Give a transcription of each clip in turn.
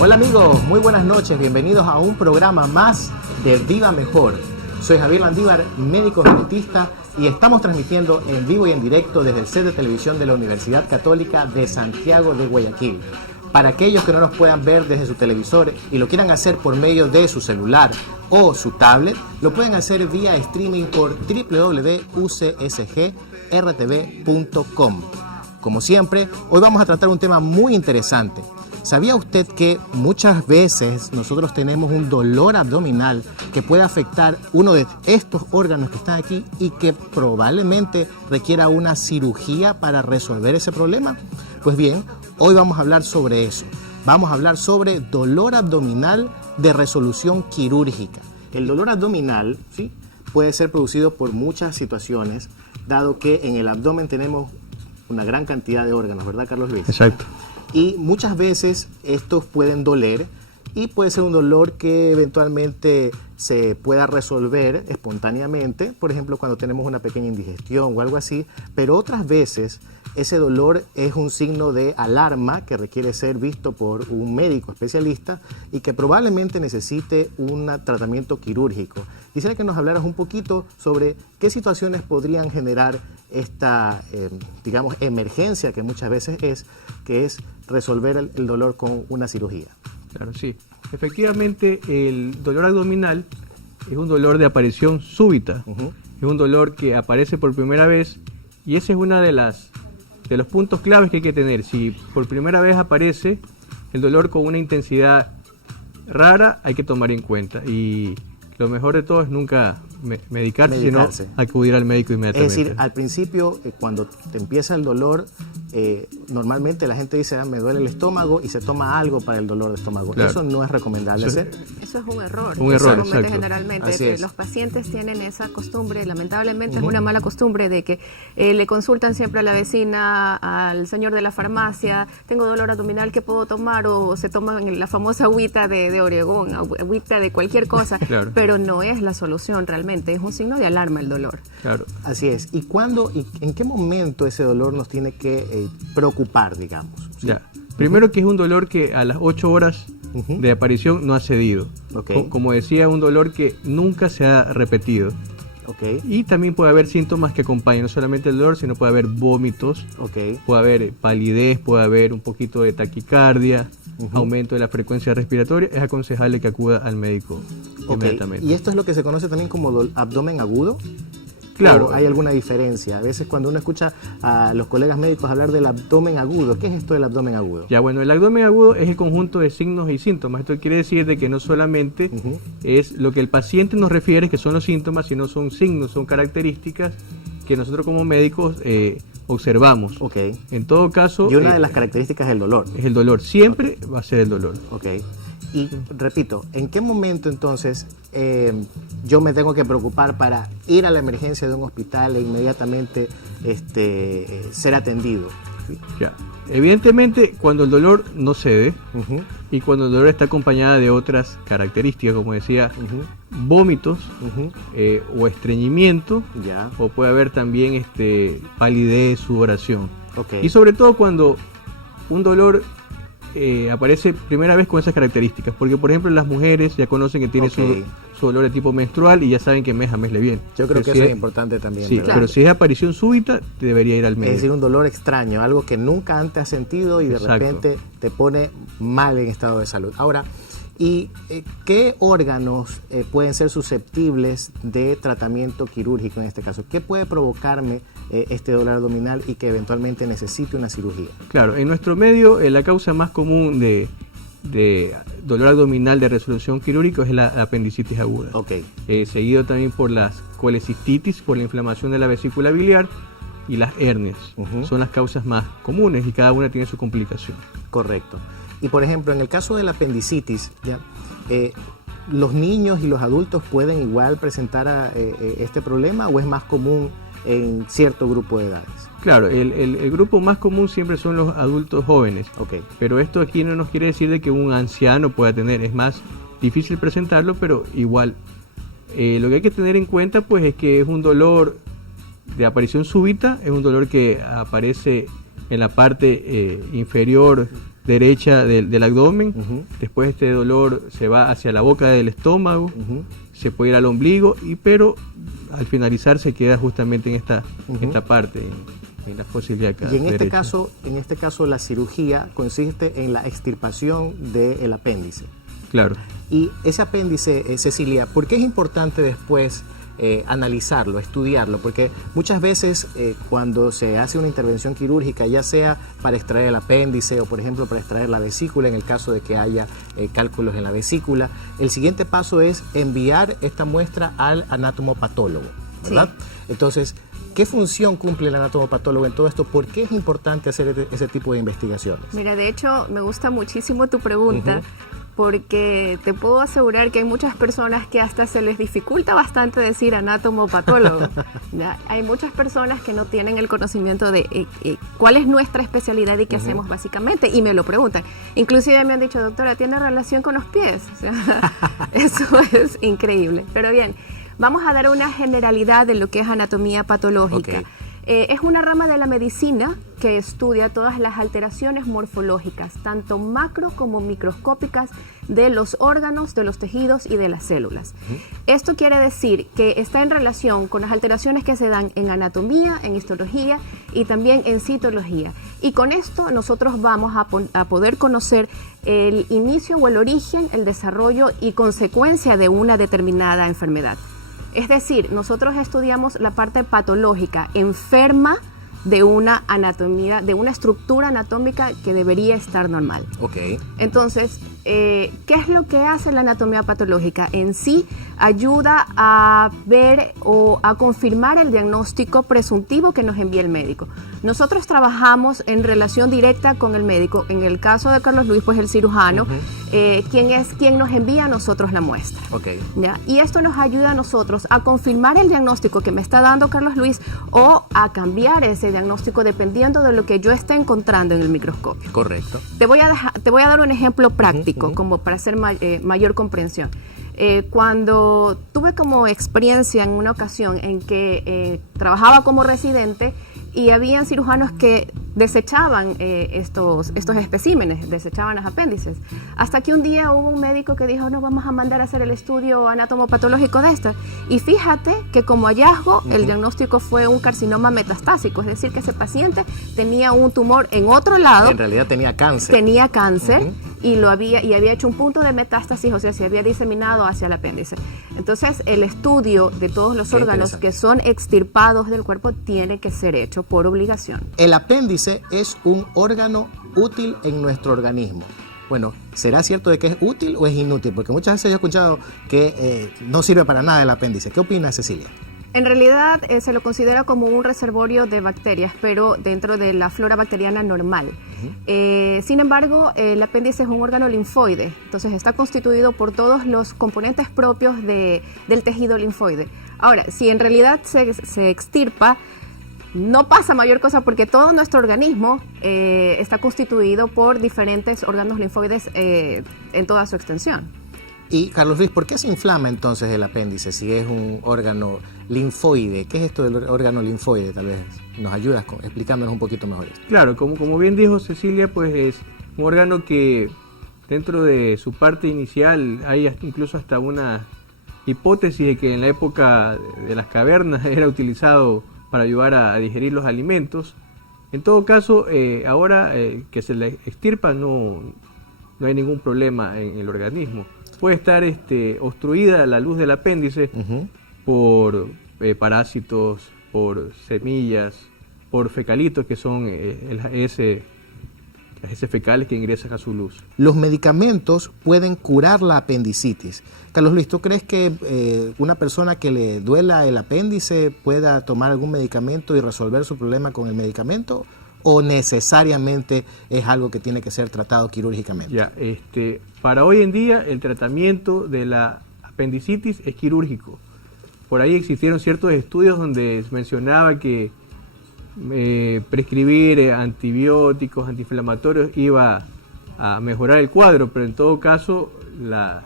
Hola amigos, muy buenas noches, bienvenidos a un programa más de Viva Mejor. Soy Javier Landívar, médico genetista, y estamos transmitiendo en vivo y en directo desde el set de televisión de la Universidad Católica de Santiago de Guayaquil. Para aquellos que no nos puedan ver desde su televisor y lo quieran hacer por medio de su celular o su tablet, lo pueden hacer vía streaming por www.ucsgrtv.com. Como siempre, hoy vamos a tratar un tema muy interesante. ¿Sabía usted que muchas veces nosotros tenemos un dolor abdominal que puede afectar uno de estos órganos que están aquí y que probablemente requiera una cirugía para resolver ese problema? Pues bien, hoy vamos a hablar sobre eso. Vamos a hablar sobre dolor abdominal de resolución quirúrgica. El dolor abdominal, ¿sí?, puede ser producido por muchas situaciones, dado que en el abdomen tenemos una gran cantidad de órganos, ¿verdad, Carlos Luis? Exacto. Y muchas veces estos pueden doler y puede ser un dolor que eventualmente se pueda resolver espontáneamente, por ejemplo cuando tenemos una pequeña indigestión o algo así, pero otras veces ese dolor es un signo de alarma que requiere ser visto por un médico especialista y que probablemente necesite un tratamiento quirúrgico. Quisiera que nos hablaras un poquito sobre qué situaciones podrían generar esta, digamos, emergencia que muchas veces que es resolver el dolor con una cirugía. Claro, sí. Efectivamente, el dolor abdominal es un dolor de aparición súbita. Es un dolor que aparece por primera vez y ese es uno de los puntos claves que hay que tener. Si por primera vez aparece el dolor con una intensidad rara, hay que tomar en cuenta. Y lo mejor de todo es nunca medicarse, sino acudir al médico inmediatamente. Es decir, al principio, cuando te empieza el dolor, normalmente la gente dice, me duele el estómago y se toma algo para el dolor de estómago. Claro. Eso no es recomendable hacer. Eso es un error. Un error, exacto. Generalmente los pacientes tienen esa costumbre, lamentablemente es una mala costumbre de que le consultan siempre a la vecina, al señor de la farmacia, tengo dolor abdominal, ¿qué puedo tomar? O se toman la famosa agüita de Oregón, agüita de cualquier cosa, claro. Pero no es la solución realmente. Es un signo de alarma el dolor. Claro. Así es. ¿Y cuándo y en qué momento ese dolor nos tiene que preocupar, digamos? ¿Sí? Ya. Primero que es un dolor que a las 8 horas de aparición no ha cedido. Okay. Como decía, un dolor que nunca se ha repetido. Okay. Y también puede haber síntomas que acompañen no solamente el dolor, sino puede haber vómitos, puede haber palidez, puede haber un poquito de taquicardia, aumento de la frecuencia respiratoria. Es aconsejable que acuda al médico inmediatamente. ¿Y esto es lo que se conoce también como abdomen agudo? Claro. ¿O hay alguna diferencia? A veces cuando uno escucha a los colegas médicos hablar del abdomen agudo, ¿qué es esto del abdomen agudo? Ya, bueno, el abdomen agudo es el conjunto de signos y síntomas. Esto quiere decir de que no solamente es lo que el paciente nos refiere, que son los síntomas, sino son signos, son características que nosotros como médicos observamos. Okay. En todo caso... Y una de las características es el dolor. Es el dolor, siempre va a ser el dolor. Okay. Y repito, ¿en qué momento entonces yo me tengo que preocupar para ir a la emergencia de un hospital e inmediatamente ser atendido? ¿Sí? Ya. Evidentemente, cuando el dolor no cede y cuando el dolor está acompañada de otras características, como decía, vómitos o estreñimiento, ya. O puede haber también palidez, sudoración. Okay. Y sobre todo cuando un dolor aparece primera vez con esas características, porque por ejemplo las mujeres ya conocen que tiene su dolor de tipo menstrual y ya saben que mes a mes le viene. Yo creo que eso es importante también. Sí, ¿verdad? Pero si es aparición súbita, debería ir al médico. Es decir, un dolor extraño, algo que nunca antes has sentido y de repente te pone mal en estado de salud. Ahora, ¿y qué órganos pueden ser susceptibles de tratamiento quirúrgico en este caso? ¿Qué puede provocarme este dolor abdominal y que eventualmente necesite una cirugía? Claro, en nuestro medio la causa más común de dolor abdominal de resolución quirúrgica es la apendicitis aguda. Okay. Seguido también por las colecistitis, por la inflamación de la vesícula biliar, y las hernias. Son las causas más comunes y cada una tiene su complicación. Correcto. Y por ejemplo, en el caso de la apendicitis, ¿los niños y los adultos pueden igual presentar este problema o es más común en cierto grupo de edades? Claro, el grupo más común siempre son los adultos jóvenes. Okay. Pero esto aquí no nos quiere decir de que un anciano pueda tener. Es más difícil presentarlo, pero igual. Lo que hay que tener en cuenta pues es que es un dolor de aparición súbita, es un dolor que aparece en la parte inferior derecha del abdomen. Después este dolor se va hacia la boca del estómago, se puede ir al ombligo, pero al finalizar se queda justamente en esta parte, en la fosa ilíaca. Y en este derecha. caso la cirugía consiste en la extirpación del apéndice. Claro. Y ese apéndice, Cecilia, ¿por qué es importante después analizarlo, estudiarlo? Porque muchas veces cuando se hace una intervención quirúrgica, ya sea para extraer el apéndice o por ejemplo para extraer la vesícula, en el caso de que haya cálculos en la vesícula, el siguiente paso es enviar esta muestra al anatomopatólogo, ¿verdad? Sí. Entonces, ¿qué función cumple el anatomopatólogo en todo esto? ¿Por qué es importante hacer ese tipo de investigaciones? Mira, de hecho, me gusta muchísimo tu pregunta, porque te puedo asegurar que hay muchas personas que hasta se les dificulta bastante decir anatomopatólogo. Hay muchas personas que no tienen el conocimiento de cuál es nuestra especialidad y qué hacemos básicamente, y me lo preguntan. Inclusive me han dicho, doctora, ¿tiene relación con los pies? O sea, eso es increíble. Pero bien, vamos a dar una generalidad de lo que es anatomía patológica. Es una rama de la medicina que estudia todas las alteraciones morfológicas, tanto macro como microscópicas, de los órganos, de los tejidos y de las células. Esto quiere decir que está en relación con las alteraciones que se dan en anatomía, en histología y también en citología. Y con esto nosotros vamos a poder conocer el inicio o el origen, el desarrollo y consecuencia de una determinada enfermedad. Es decir, nosotros estudiamos la parte patológica, enferma de una anatomía, de una estructura anatómica que debería estar normal. Entonces, ¿qué es lo que hace la anatomía patológica? En sí, ayuda a ver o a confirmar el diagnóstico presuntivo que nos envía el médico. Nosotros trabajamos en relación directa con el médico. En el caso de Carlos Luis, pues el cirujano, quien nos envía a nosotros la muestra. ¿Ya? Y esto nos ayuda a nosotros a confirmar el diagnóstico que me está dando Carlos Luis o a cambiar ese diagnóstico dependiendo de lo que yo esté encontrando en el microscopio. Correcto. Te voy a dar un ejemplo práctico como para hacer mayor comprensión. Cuando tuve como experiencia en una ocasión en que trabajaba como residente y habían cirujanos que desechaban estos especímenes, desechaban los apéndices. Hasta que un día hubo un médico que dijo, no, vamos a mandar a hacer el estudio anatomopatológico de esta. Y fíjate que como hallazgo, el diagnóstico fue un carcinoma metastásico, es decir, que ese paciente tenía un tumor en otro lado. En realidad tenía cáncer. Tenía cáncer y había hecho un punto de metástasis, o sea, se había diseminado hacia el apéndice. Entonces, el estudio de todos los órganos que son extirpados del cuerpo tiene que ser hecho por obligación. El apéndice es un órgano útil en nuestro organismo. Bueno, ¿será cierto de que es útil o es inútil? Porque muchas veces he escuchado que no sirve para nada el apéndice. ¿Qué opina Cecilia? En realidad se lo considera como un reservorio de bacterias, pero dentro de la flora bacteriana normal. Sin embargo, el apéndice es un órgano linfoide, entonces está constituido por todos los componentes propios del tejido linfoide. Ahora, si en realidad se extirpa, no pasa mayor cosa porque todo nuestro organismo está constituido por diferentes órganos linfoides en toda su extensión. Y Carlos Luis, ¿por qué se inflama entonces el apéndice si es un órgano linfoide? ¿Qué es esto del órgano linfoide? Tal vez nos ayudas explicándonos un poquito mejor esto. Claro, como bien dijo Cecilia, pues es un órgano que dentro de su parte inicial hay incluso hasta una hipótesis de que en la época de las cavernas era utilizado para ayudar a digerir los alimentos. En todo caso, ahora que se le extirpa no hay ningún problema en el organismo. Puede estar obstruida la luz del apéndice por parásitos, por semillas, por fecalitos que son las heces fecales que ingresan a su luz. Los medicamentos pueden curar la apendicitis. Carlos Luis, ¿tú crees que una persona que le duela el apéndice pueda tomar algún medicamento y resolver su problema con el medicamento? ¿O necesariamente es algo que tiene que ser tratado quirúrgicamente? Ya, para hoy en día el tratamiento de la apendicitis es quirúrgico. Por ahí existieron ciertos estudios donde se mencionaba que prescribir antibióticos, antiinflamatorios iba a mejorar el cuadro, pero en todo caso la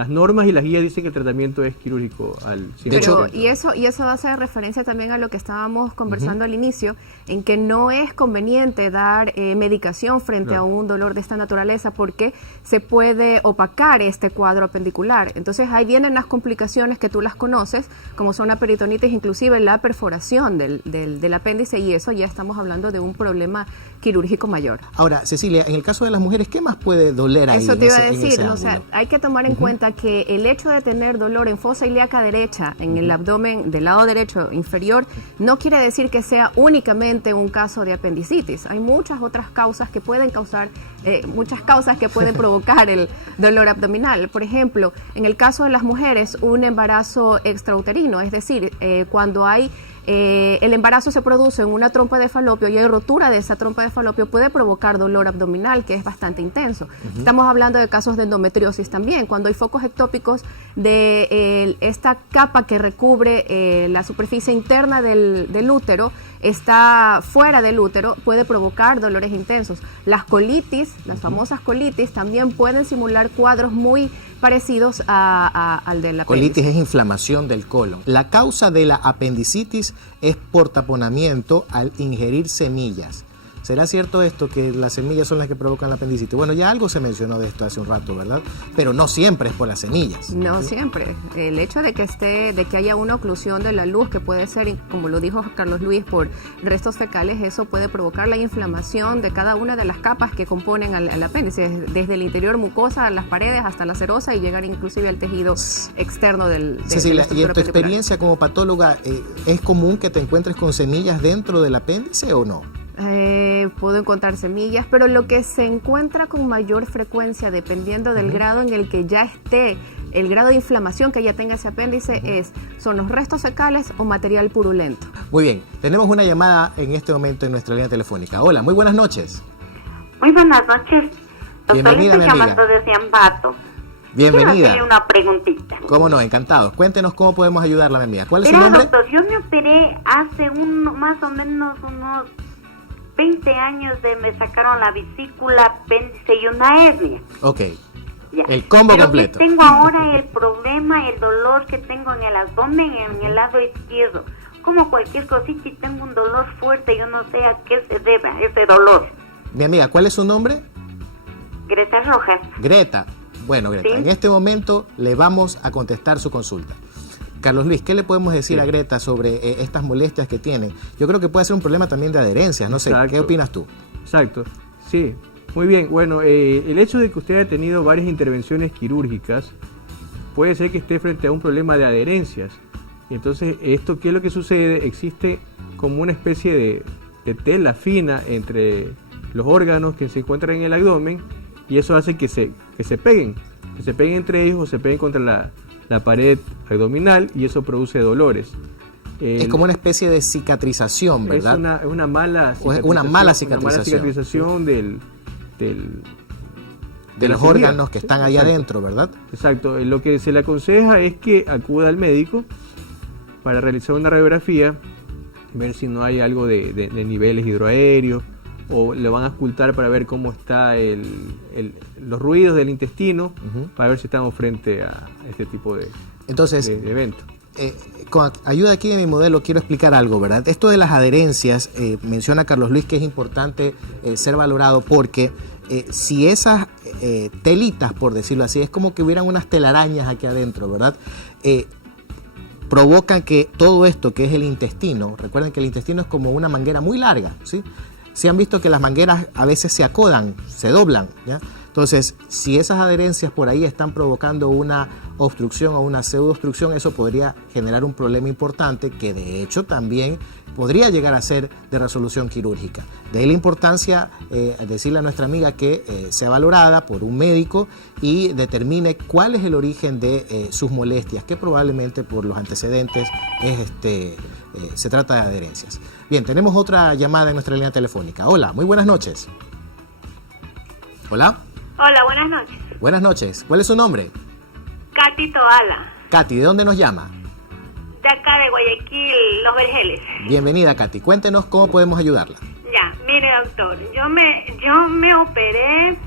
las normas y las guías dicen que el tratamiento es quirúrgico al 100%. De hecho, y eso hace referencia también a lo que estábamos conversando al inicio, en que no es conveniente dar medicación frente a un dolor de esta naturaleza porque se puede opacar este cuadro apendicular. Entonces ahí vienen las complicaciones que tú las conoces, como son la peritonitis, inclusive la perforación del apéndice, y eso ya estamos hablando de un problema quirúrgico mayor. Ahora, Cecilia, en el caso de las mujeres, ¿qué más puede doler ahí? Eso te iba a decir, o sea, hay que tomar en cuenta que el hecho de tener dolor en fosa ilíaca derecha, en el abdomen del lado derecho inferior, no quiere decir que sea únicamente un caso de apendicitis. Hay muchas otras causas que pueden provocar el dolor abdominal. Por ejemplo, en el caso de las mujeres, un embarazo extrauterino, es decir, cuando hay el embarazo se produce en una trompa de falopio y hay rotura de esa trompa de falopio, puede provocar dolor abdominal que es bastante intenso. Estamos hablando de casos de endometriosis también, cuando hay focos ectópicos de esta capa que recubre la superficie interna del útero, está fuera del útero, puede provocar dolores intensos. Las colitis, las famosas colitis, también pueden simular cuadros muy parecidos al de la colitis. Es inflamación del colon. La causa de la apendicitis es por taponamiento al ingerir semillas. ¿Será cierto esto, que las semillas son las que provocan la apendicitis? Bueno, ya algo se mencionó de esto hace un rato, ¿verdad? Pero no siempre es por las semillas. No siempre. El hecho de que haya una oclusión de la luz, que puede ser, como lo dijo Carlos Luis, por restos fecales, eso puede provocar la inflamación de cada una de las capas que componen al apéndice, desde el interior mucosa, las paredes, hasta la serosa, y llegar inclusive al tejido externo del Cecilia, ¿y en tu experiencia como patóloga, es común que te encuentres con semillas dentro del apéndice o no? Puedo encontrar semillas, pero lo que se encuentra con mayor frecuencia, dependiendo del grado en el que ya esté, el grado de inflamación que ya tenga ese apéndice, son los restos fecales o material purulento. Muy bien, tenemos una llamada en este momento en nuestra línea telefónica. Hola, muy buenas noches. Muy buenas noches. Bienvenida, estoy llamando desde Ambato. Bienvenida. Quiero hacerle una preguntita. Cómo no, encantados. Cuéntenos cómo podemos ayudarla, mi amiga. ¿Cuál es su nombre? Doctor, yo me operé hace más o menos unos 20 años me sacaron la vesícula, apéndice y una hernia. Ok. Ya. El combo Pero completo. Tengo ahora el problema, el dolor que tengo en el abdomen, en el lado izquierdo. Como cualquier cosita, y tengo un dolor fuerte, yo no sé a qué se deba ese dolor. Mi amiga, ¿cuál es su nombre? Greta Rojas. Greta. Bueno, Greta, ¿Sí? En este momento le vamos a contestar su consulta. Carlos Luis, ¿qué le podemos decir a Greta sobre estas molestias que tiene? Yo creo que puede ser un problema también de adherencias, no sé, Exacto. ¿Qué opinas tú? Exacto, sí, muy bien. Bueno, el hecho de que usted haya tenido varias intervenciones quirúrgicas puede ser que esté frente a un problema de adherencias. Y entonces, ¿qué es lo que sucede? Existe como una especie de tela fina entre los órganos que se encuentran en el abdomen, y eso hace que se peguen entre ellos o se peguen contra la pared abdominal, y eso produce dolores. Es como una especie de cicatrización, ¿verdad? Es una mala cicatrización. Una mala cicatrización de los órganos que están ahí adentro, ¿verdad? Exacto. Lo que se le aconseja es que acuda al médico para realizar una radiografía, ver si no hay algo de niveles hidroaéreos, o le van a auscultar para ver cómo está los ruidos del intestino, para ver si estamos frente a este tipo de evento. Con ayuda aquí de mi modelo quiero explicar algo, ¿verdad? Esto de las adherencias, menciona Carlos Luis que es importante ser valorado, porque si esas telitas, por decirlo así, es como que hubieran unas telarañas aquí adentro, ¿verdad? Provocan que todo esto que es el intestino, recuerden que el intestino es como una manguera muy larga, ¿sí? Si han visto que las mangueras a veces se acodan, se doblan, ¿ya? Entonces, si esas adherencias por ahí están provocando una obstrucción o una pseudoobstrucción, eso podría generar un problema importante que de hecho también podría llegar a ser de resolución quirúrgica. De ahí la importancia decirle a nuestra amiga que sea valorada por un médico y determine cuál es el origen de sus molestias, que probablemente por los antecedentes se trata de adherencias. Bien, tenemos otra llamada en nuestra línea telefónica. Hola, muy buenas noches. Hola. Hola, buenas noches. Buenas noches. ¿Cuál es su nombre? Katy Toala, Katy, ¿de dónde nos llama? de acá de Guayaquil, Los Vergeles. Bienvenida, Katy. Cuéntenos cómo podemos ayudarla. Ya, mire, doctor, yo me operé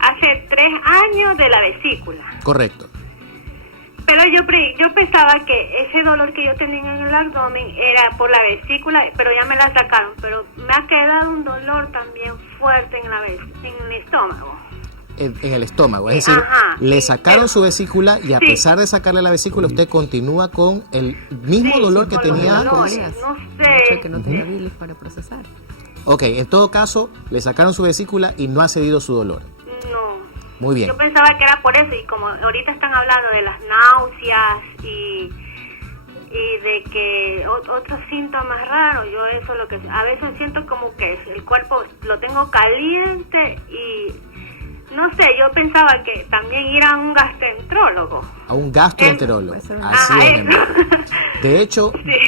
hace 3 años de la vesícula. Correcto. Pero yo pensaba que ese dolor que yo tenía en el abdomen era por la vesícula, pero ya me la sacaron. Pero me ha quedado un dolor también fuerte en el estómago. En el estómago, es decir, le sacaron su vesícula y a pesar de sacarle la vesícula, usted continúa con el mismo dolor que tenía antes. No sé. Que no tenía bilis para procesar. Ok, en todo caso, le sacaron su vesícula y no ha cedido su dolor. No. Muy bien. Yo pensaba que era por eso, y como ahorita están hablando de las náuseas y de que otros síntomas raros, yo eso lo que a veces siento como que el cuerpo lo tengo caliente y no sé, yo pensaba que también ir a un gastroenterólogo. A un gastroenterólogo. Así es.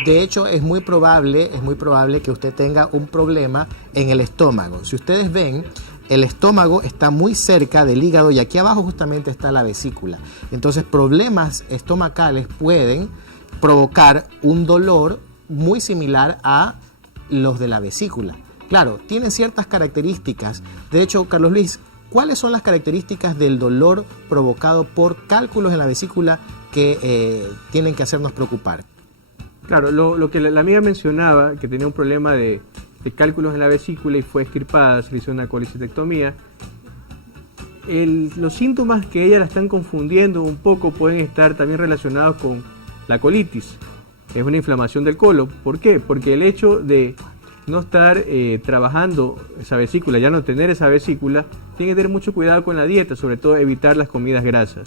De hecho es muy probable que usted tenga un problema en el estómago. Si ustedes ven, el estómago está muy cerca del hígado y aquí abajo justamente está la vesícula. Entonces, problemas estomacales pueden provocar un dolor muy similar a los de la vesícula. Claro, tienen ciertas características. De hecho, Carlos Luis, ¿cuáles son las características del dolor provocado por cálculos en la vesícula que tienen que hacernos preocupar? Claro, lo que la amiga mencionaba, que tenía un problema de cálculos en la vesícula y fue extirpada, se le hizo una colecistectomía. Los síntomas que ella la están confundiendo un poco pueden estar también relacionados con la colitis. Es una inflamación del colon. ¿Por qué? Porque el hecho de no estar trabajando esa vesícula, ya no tener esa vesícula, tiene que tener mucho cuidado con la dieta, sobre todo evitar las comidas grasas.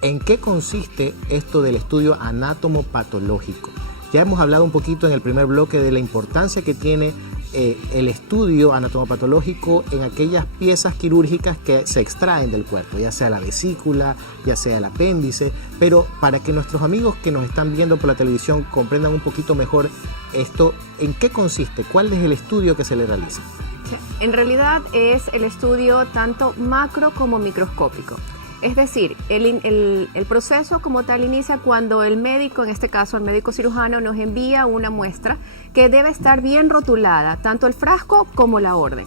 ¿En qué consiste esto del estudio anatomopatológico? Ya hemos hablado un poquito en el primer bloque de la importancia que tiene el estudio anatomopatológico en aquellas piezas quirúrgicas que se extraen del cuerpo, ya sea la vesícula, ya sea el apéndice, pero para que nuestros amigos que nos están viendo por la televisión comprendan un poquito mejor esto, ¿en qué consiste? ¿Cuál es el estudio que se le realiza? En realidad es el estudio tanto macro como microscópico. Es decir, el proceso como tal inicia cuando el médico, en este caso el médico cirujano, nos envía una muestra que debe estar bien rotulada, tanto el frasco como la orden.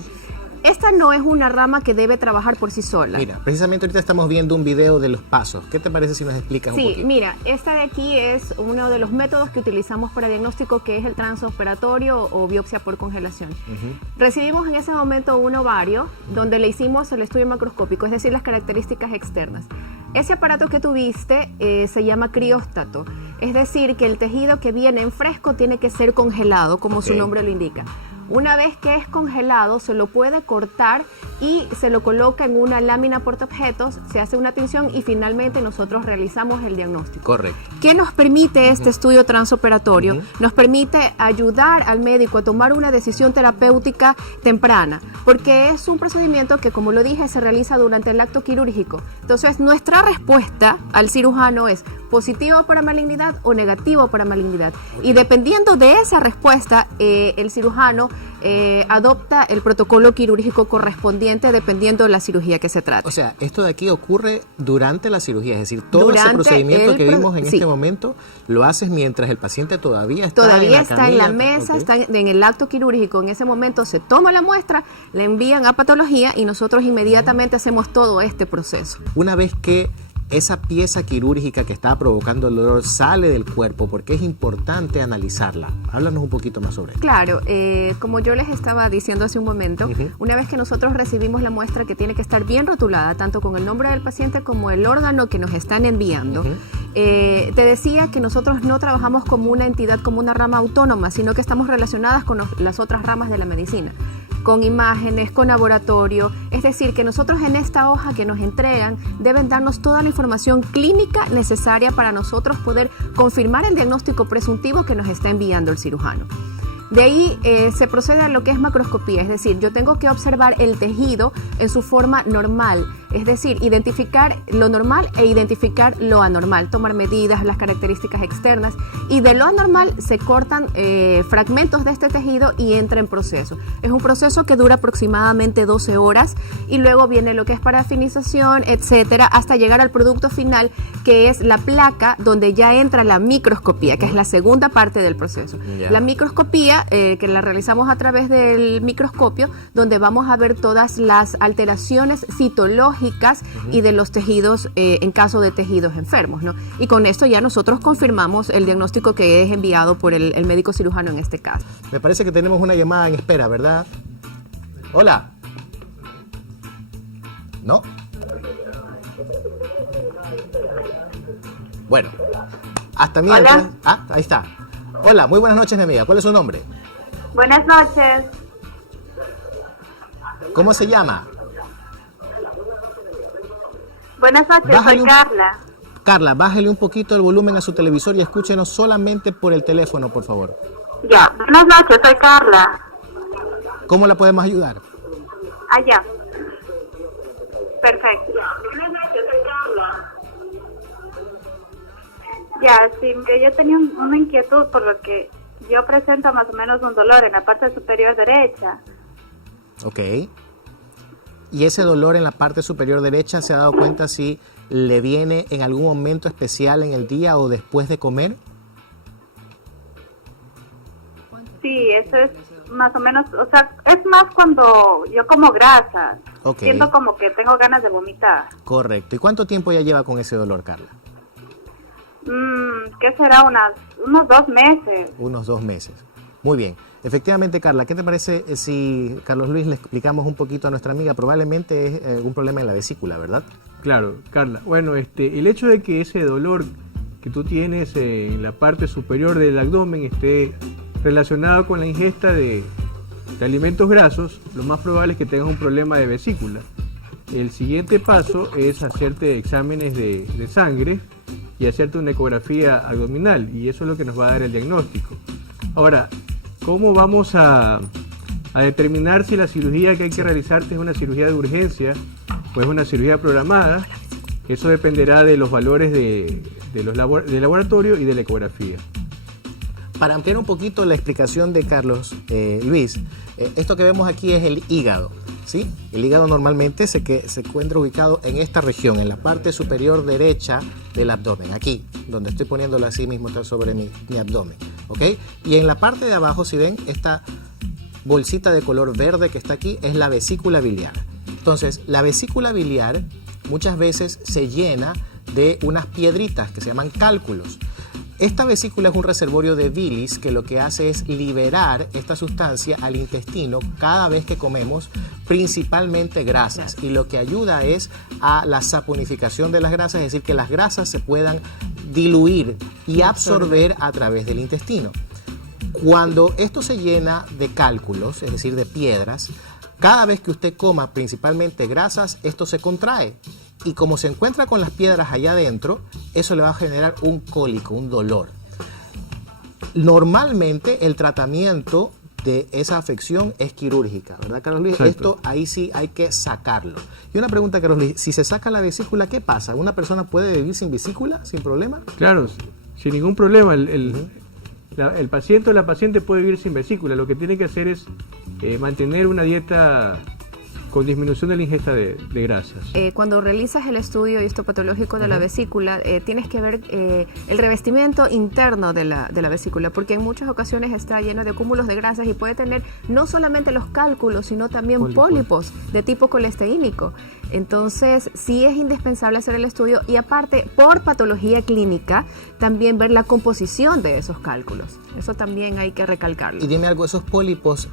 Esta no es una rama que debe trabajar por sí sola. Mira, precisamente ahorita estamos viendo un video de los pasos. ¿Qué te parece si nos explicas un poquito? Sí, mira, esta de aquí es uno de los métodos que utilizamos para diagnóstico, que es el transoperatorio o biopsia por congelación. Recibimos en ese momento un ovario donde le hicimos el estudio macroscópico, es decir, las características externas. Ese aparato que tuviste se llama crióstato, es decir, que el tejido que viene en fresco tiene que ser congelado, como su nombre lo indica. Una vez que es congelado, se lo puede cortar y se lo coloca en una lámina portaobjetos, se hace una tinción y finalmente nosotros realizamos el diagnóstico. Correcto. ¿Qué nos permite este estudio transoperatorio? Nos permite ayudar al médico a tomar una decisión terapéutica temprana, porque es un procedimiento que, como lo dije, se realiza durante el acto quirúrgico. Entonces, nuestra respuesta al cirujano es positivo para malignidad o negativo para malignidad. Y dependiendo de esa respuesta, el cirujano adopta el protocolo quirúrgico correspondiente dependiendo de la cirugía que se trate. O sea, esto de aquí ocurre durante la cirugía, es decir, todo ese procedimiento que vimos en este momento lo haces mientras el paciente todavía está en la mesa, está en el acto quirúrgico. En ese momento se toma la muestra, la envían a patología y nosotros inmediatamente hacemos todo este proceso. Una vez que esa pieza quirúrgica que está provocando el dolor sale del cuerpo, porque es importante analizarla. Háblanos un poquito más sobre eso. Claro, como yo les estaba diciendo hace un momento, una vez que nosotros recibimos la muestra, que tiene que estar bien rotulada, tanto con el nombre del paciente como el órgano que nos están enviando, te decía que nosotros no trabajamos como una entidad, como una rama autónoma, sino que estamos relacionadas con las otras ramas de la medicina, con imágenes, con laboratorio. Es decir, que nosotros en esta hoja que nos entregan deben darnos toda la información clínica necesaria para nosotros poder confirmar el diagnóstico presuntivo que nos está enviando el cirujano. De ahí se procede a lo que es macroscopía, es decir, yo tengo que observar el tejido en su forma normal, es decir, identificar lo normal e identificar lo anormal, tomar medidas, las características externas, y de lo anormal se cortan fragmentos de este tejido y entra en proceso. Es un proceso que dura aproximadamente 12 horas y luego viene lo que es parafinización, etcétera, hasta llegar al producto final, que es la placa, donde ya entra la microscopía, que es la segunda parte del proceso. La microscopía que la realizamos a través del microscopio, donde vamos a ver todas las alteraciones citológicas fisiológicas y de los tejidos en caso de tejidos enfermos, ¿no? Y con esto ya nosotros confirmamos el diagnóstico que es enviado por el médico cirujano en este caso. Me parece que tenemos una llamada en espera, ¿verdad? Hola. ¿No? Bueno, hasta mientras... Hola. Ah, ahí está. Hola, muy buenas noches, mi amiga. ¿Cuál es su nombre? Buenas noches. ¿Cómo se llama? Buenas noches, Bájale soy un- Carla. Carla, bájele un poquito el volumen a su televisor y escúchenos solamente por el teléfono, por favor. Ya, buenas noches, soy Carla. ¿Cómo la podemos ayudar? Allá. Perfecto. Buenas noches, soy Carla. Ya, sí, que yo tenía una inquietud por lo que yo presento más o menos un dolor en la parte superior derecha. Ok. ¿Y ese dolor en la parte superior derecha se ha dado cuenta si le viene en algún momento especial en el día o después de comer? Sí, eso es más o menos, o sea, es más cuando yo como grasa. Ok. Siento como que tengo ganas de vomitar. Correcto. ¿Y cuánto tiempo ya lleva con ese dolor, Carla? ¿Qué será? Unos 2 meses. Unos 2 meses. Muy bien. Efectivamente, Carla, ¿qué te parece si, Carlos Luis, le explicamos un poquito a nuestra amiga? Probablemente es un problema en la vesícula, ¿verdad? Claro, Carla. Bueno, el hecho de que ese dolor que tú tienes en la parte superior del abdomen esté relacionado con la ingesta de alimentos grasos, lo más probable es que tengas un problema de vesícula. El siguiente paso es hacerte exámenes de sangre y hacerte una ecografía abdominal, y eso es lo que nos va a dar el diagnóstico. Ahora, ¿cómo vamos a determinar si la cirugía que hay que realizarte es una cirugía de urgencia o es una cirugía programada? Eso dependerá de los valores del laboratorio y de la ecografía. Para ampliar un poquito la explicación de Carlos Luis, esto que vemos aquí es el hígado, ¿sí? El hígado normalmente se encuentra ubicado en esta región, en la parte superior derecha del abdomen, aquí, donde estoy poniéndolo así mismo, está sobre mi abdomen, ¿ok? Y en la parte de abajo, si ven, esta bolsita de color verde que está aquí es la vesícula biliar. Entonces, la vesícula biliar muchas veces se llena de unas piedritas que se llaman cálculos. Esta vesícula es un reservorio de bilis que lo que hace es liberar esta sustancia al intestino cada vez que comemos, principalmente grasas. Y lo que ayuda es a la saponificación de las grasas, es decir, que las grasas se puedan diluir y absorber a través del intestino. Cuando esto se llena de cálculos, es decir, de piedras, cada vez que usted coma principalmente grasas, esto se contrae. Y como se encuentra con las piedras allá adentro, eso le va a generar un cólico, un dolor. Normalmente el tratamiento de esa afección es quirúrgica, ¿verdad, Carlos Luis? Exacto. Esto ahí sí hay que sacarlo. Y una pregunta, Carlos Luis, si se saca la vesícula, ¿qué pasa? ¿Una persona puede vivir sin vesícula, sin problema? Claro, sin ningún problema. El paciente o la paciente puede vivir sin vesícula. Lo que tiene que hacer es mantener una dieta con disminución de la ingesta de grasas. Cuando realizas el estudio histopatológico de la vesícula, tienes que ver el revestimiento interno de la vesícula, porque en muchas ocasiones está lleno de cúmulos de grasas y puede tener no solamente los cálculos, sino también pólipos de tipo colesteínico. Entonces, sí es indispensable hacer el estudio y aparte, por patología clínica, también ver la composición de esos cálculos. Eso también hay que recalcarlo. Y dime algo, ¿esos pólipos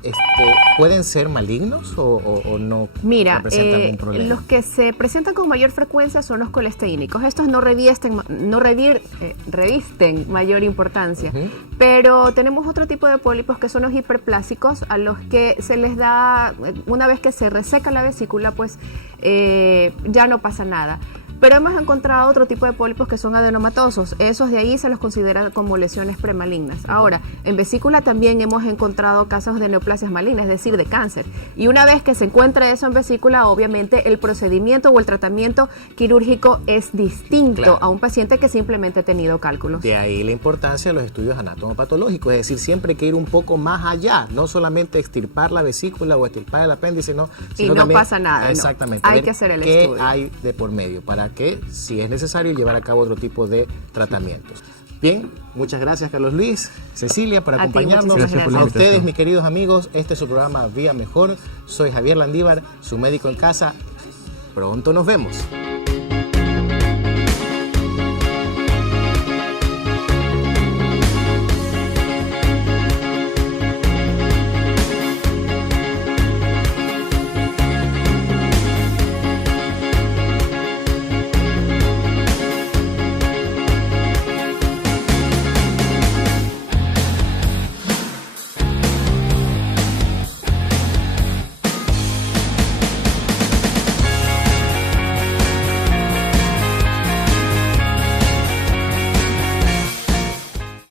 pueden ser malignos o no? Mira, representan un problema? los que se presentan con mayor frecuencia son los colesteínicos. Estos no revisten mayor importancia. Pero tenemos otro tipo de pólipos que son los hiperplásicos, a los que se les da, una vez que se reseca la vesícula, pues ya no pasa nada. Pero hemos encontrado otro tipo de pólipos que son adenomatosos. Esos de ahí se los considera como lesiones premalignas. Ahora, en vesícula también hemos encontrado casos de neoplasias malignas, es decir, de cáncer. Y una vez que se encuentra eso en vesícula, obviamente el procedimiento o el tratamiento quirúrgico es distinto a un paciente que simplemente ha tenido cálculos. De ahí la importancia de los estudios anatomopatológicos, es decir, siempre hay que ir un poco más allá, no solamente extirpar la vesícula o extirpar el apéndice, sino y no también, pasa nada. exactamente. No. Hay que hacer el estudio. ¿Qué hay de por medio para que, si es necesario, llevar a cabo otro tipo de tratamientos? Bien, muchas gracias, Carlos Luis, Cecilia, por A ti, acompañarnos. muchísimas gracias. A ustedes, mis queridos amigos, este es su programa Vía Mejor. Soy Javier Landívar, su médico en casa. Pronto nos vemos.